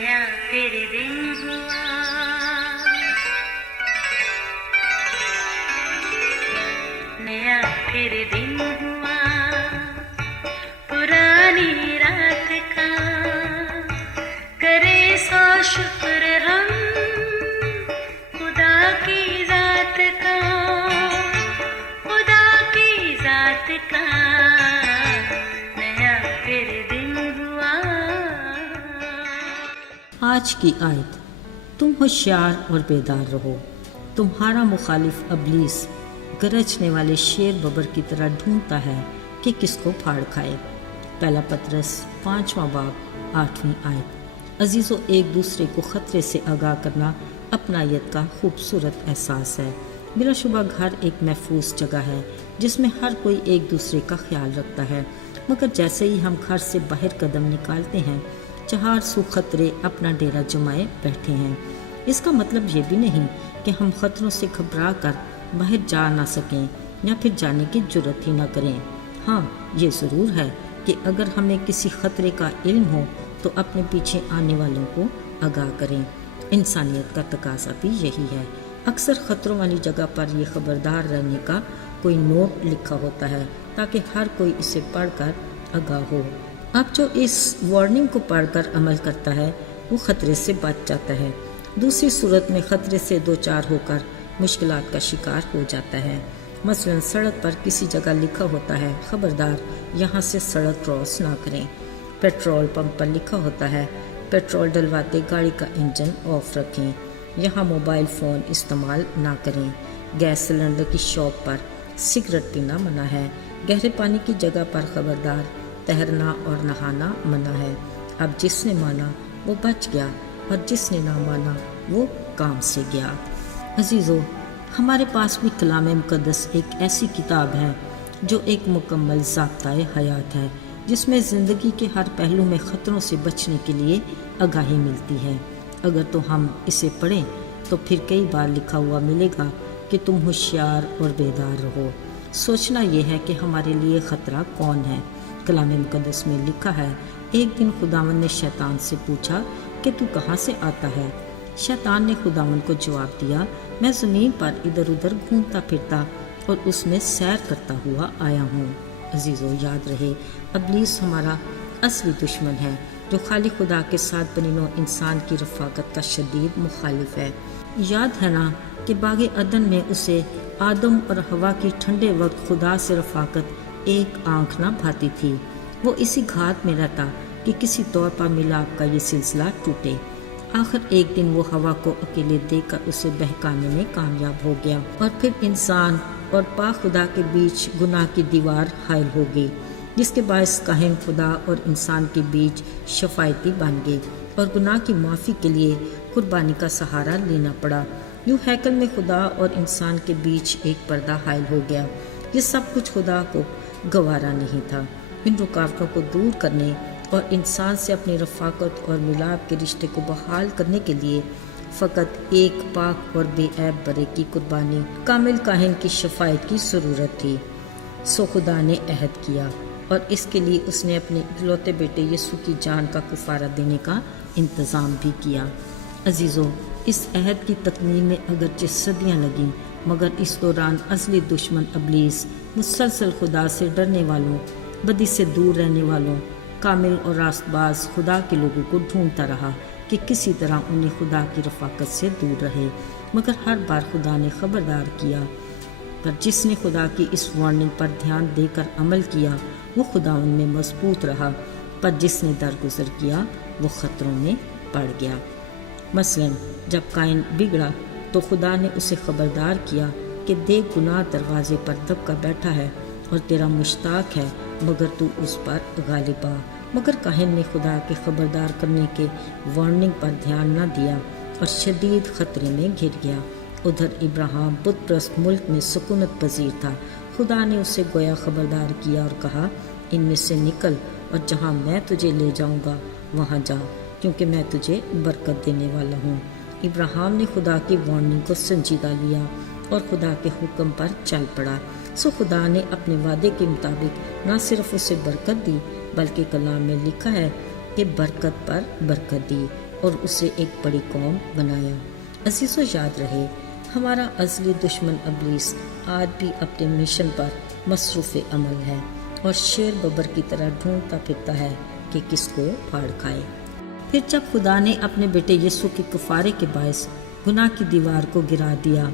नया फिर दिन हुआ, नया फिर दिन हुआ, पुरानी रात का करे सो शुक्र हम खुदा की जात का, खुदा की जात का नया फिर दिन हुआ। आज की आयत, तुम होशियार और बेदार रहो, तुम्हारा मुखालिफ अबलीस गरजने वाले शेर बबर की तरह ढूंढता है कि किसको फाड़ खाए। पहला पतरस 5वां बाब 8वीं आयत। अजीज़ों, एक दूसरे को ख़तरे से आगाह करना अपनायत का खूबसूरत एहसास है। बिलाशुबा घर एक महफूज जगह है जिसमें हर कोई एक दूसरे का ख्याल रखता है, मगर जैसे ही हम घर से बाहर कदम निकालते हैं, चार सू खतरे अपना डेरा जमाए बैठे हैं। इसका मतलब ये भी नहीं कि हम खतरों से घबरा कर बाहर जा ना सकें या फिर जाने की जुर्रत ही ना करें। हाँ, ये ज़रूर है कि अगर हमें किसी खतरे का इल्म हो तो अपने पीछे आने वालों को आगाह करें। इंसानियत का तकाजा भी यही है। अक्सर खतरों वाली जगह पर यह खबरदार रहने का कोई नोट लिखा होता है ताकि हर कोई इसे पढ़कर आगाह हो। अब जो इस वार्निंग को पढ़कर अमल करता है वो खतरे से बच जाता है, दूसरी सूरत में खतरे से दो चार होकर मुश्किलात का शिकार हो जाता है। मसलन सड़क पर किसी जगह लिखा होता है, खबरदार यहाँ से सड़क क्रॉस ना करें। पेट्रोल पंप पर लिखा होता है, पेट्रोल डलवाते गाड़ी का इंजन ऑफ रखें। यहाँ मोबाइल फ़ोन इस्तेमाल ना करें। गैस सिलेंडर की शॉप पर सिगरेट पीना मना है। गहरे पानी की जगह पर खबरदार, तैरना और नहाना मना है। अब जिसने माना वो बच गया और जिसने ना माना वो काम से गया। अजीज़ों, हमारे पास भी कलाम मुक़द्दस एक ऐसी किताब है जो एक मुकम्मल ज़ाब्ता-ए हयात है, जिसमें ज़िंदगी के हर पहलू में ख़तरों से बचने के लिए आगाही मिलती है। अगर तो हम इसे पढ़ें तो फिर कई बार लिखा हुआ मिलेगा कि तुम होशियार और बेदार रहो। सोचना यह है कि हमारे लिए ख़तरा कौन है। कलाम मुक़द्दस में लिखा है, एक दिन खुदावंद ने शैतान से पूछा कि तू कहाँ से आता है। शैतान ने खुदावंद को जवाब दिया, मैं ज़मीन पर इधर उधर घूमता फिरता और उसमें सैर करता हुआ आया हूँ। अजीज़ों, याद रहे, अबलीस हमारा असली दुश्मन है जो खाली खुदा के साथ बनी नौ इंसान की रफ़ाकत का शदीद मुखालिफ है। याद है ना कि बाग़े अदन में उसे आदम और हवा की ठंडे वक्त खुदा से रफ़ाकत एक आंख ना भाती थी। वो इसी घात में रहता कि किसी तौर पर मिलाप का ये सिलसिला टूटे। आखिर एक दिन वो हवा को अकेले देखकर उसे बहकाने में कामयाब हो गया और फिर इंसान और पाक खुदा के बीच गुनाह की दीवार हायल हो गई, जिसके बायस काहिम खुदा और इंसान के बीच शफायती बन गई और गुनाह की माफ़ी के लिए कुर्बानी का सहारा लेना पड़ा। यूँ हैकल में खुदा और इंसान के बीच एक पर्दा हायल हो गया। ये सब कुछ खुदा को गवारा नहीं था। इन रुकावटों को दूर करने और इंसान से अपनी रफ़ाकत और मिलाप के रिश्ते को बहाल करने के लिए फ़कत एक पाक और बेऐब बरे की कुर्बानी, कामिल काहिन की शफायत की ज़रूरत थी। सो खुदा ने अहद किया और इसके लिए उसने अपने इकलौते बेटे यीशु की जान का कफ़ारा देने का इंतज़ाम भी किया। अजीज़ों, इस अहद की तकमील में अगरचे सदियाँ लगीं, मगर इस दौरान असली दुश्मन अबलीस मुसलसल खुदा से डरने वालों, बदी से दूर रहने वालों, कामिल और रास्तबाज खुदा के लोगों को ढूंढता रहा कि किसी तरह उन्हें खुदा की रफ़ाकत से दूर रहे। मगर हर बार खुदा ने खबरदार किया, पर जिसने खुदा की इस वार्निंग पर ध्यान देकर अमल किया वो खुदा उनमें मजबूत रहा, पर जिसने दरगुजर किया वो ख़तरों में पड़ गया। मसलन जब काइन बिगड़ा तो खुदा ने उसे खबरदार किया कि देख, गुनाह दरवाजे पर दबका बैठा है और तेरा मुश्ताक है, मगर तू उस पर गालिब आ। मगर काहिन ने खुदा के खबरदार करने के वार्निंग पर ध्यान न दिया और शदीद ख़तरे में घिर गया। उधर इब्राहिम बुत परस्त मुल्क में सुकूनत पजीर था। खुदा ने उसे गोया खबरदार किया और कहा, इनमें से निकल और जहाँ मैं तुझे ले जाऊँगा वहाँ जा, क्योंकि मैं तुझे बरकत देने वाला हूँ। इब्राहिम ने खुदा की वार्निंग को संजीदा लिया और खुदा के हुक्म पर चल पड़ा। सो खुदा ने अपने वादे के मुताबिक न सिर्फ उसे बरकत दी, बल्कि कलाम में लिखा है कि बरकत पर बरकत दी। اور اسے ایک بڑی قوم بنایا۔ عزیزو، یاد رہے ہمارا ازلی دشمن ابلیس آج بھی اپنے مشن پر مصروف عمل ہے اور شیر ببر کی طرح ڈھونڈتا پھرتا ہے کہ کس کو پھاڑ کھائے۔ پھر جب خدا نے اپنے بیٹے یسوع کے کفارے کے باعث گناہ کی دیوار کو گرا دیا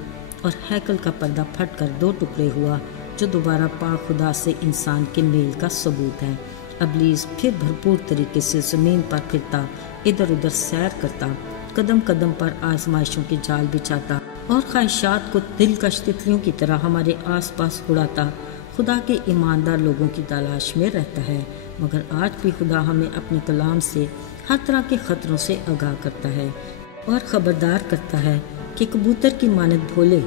اور ہیکل کا پردہ پھٹ کر 2 ٹکڑے ہوا، جو دوبارہ پاک خدا سے انسان کے میل کا ثبوت ہے، ابلیس پھر بھرپور طریقے سے زمین پر پھرتا، ادھر ادھر سیر کرتا، قدم قدم پر آزمائشوں کے جال بچھاتا اور خواہشات کو دلکش تتلیوں کی طرح ہمارے آس پاس اڑاتا خدا کے ایماندار لوگوں کی تلاش میں رہتا ہے۔ مگر آج بھی خدا ہمیں اپنے کلام سے ہر طرح کے خطروں سے آگاہ کرتا ہے اور خبردار کرتا ہے کہ کبوتر کی مانند بھولے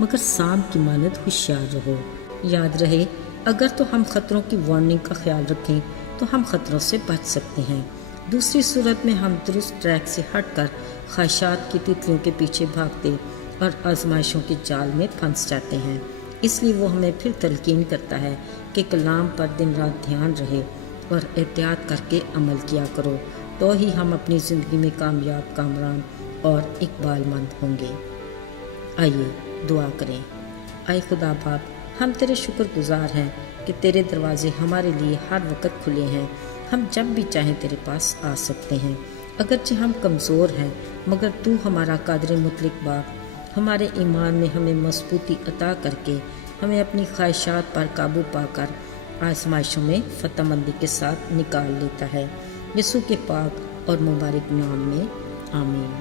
مگر سانپ کی مانند ہوشیار رہو۔ یاد رہے اگر تو ہم خطروں کی وارننگ کا خیال رکھیں تو ہم خطروں سے بچ سکتے ہیں، دوسری صورت میں ہم درست ٹریک سے ہٹ کر خواہشات کی تتلیوں کے پیچھے بھاگتے اور آزمائشوں کے جال میں پھنس جاتے ہیں۔ اس لیے وہ ہمیں پھر تلقین کرتا ہے کہ کلام پر دن رات دھیان رہے اور احتیاط کر کے عمل کیا کرو، تو ہی ہم اپنی زندگی میں کامیاب، کامران اور اقبال مند ہوں گے۔ آئیے دعا کریں۔ اے خدا باپ، ہم تیرے شکر گزار ہیں کہ تیرے دروازے ہمارے لیے ہر وقت کھلے ہیں، ہم جب بھی چاہیں تیرے پاس آ سکتے ہیں۔ اگرچہ ہم کمزور ہیں مگر تو ہمارا قادر مطلق باپ ہمارے ایمان میں ہمیں مضبوطی عطا کر کے ہمیں اپنی خواہشات پر قابو پا کر آزمائشوں میں فتح مندی کے ساتھ نکال لیتا ہے۔ یسوع کے پاک اور مبارک نام میں آمین۔